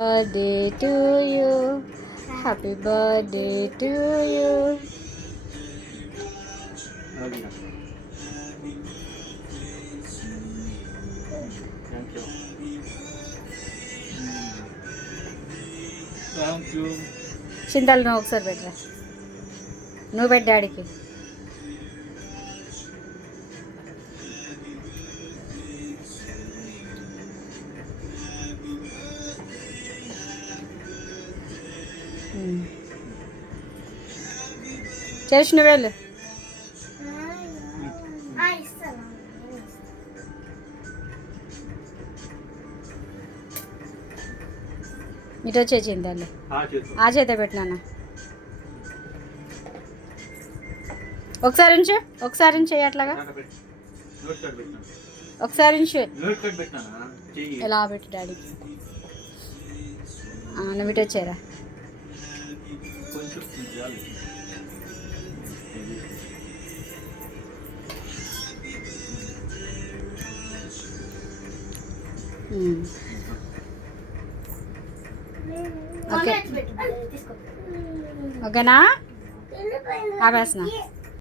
Birthday to you. Happy birthday to you. Thank you. చింతలు నువ్వు ఒకసారి పెట్టరా. నువ్వు పెట్టు డాడీకి. చేసి నువ్వు వెళ్ళు. ఇటు వచ్చే చింతలు ఆ చేత పెట్టినాను. ఒకసారి ఉంచు, ఒకసారి ఉంచు అట్లాగా, ఒకసారి ఉంచు. ఎలా పెట్టు డాడీకి. నువ్వు ఇటు వచ్చేరా. ఓకే ఓకేనా ఆపేస్తున్నా.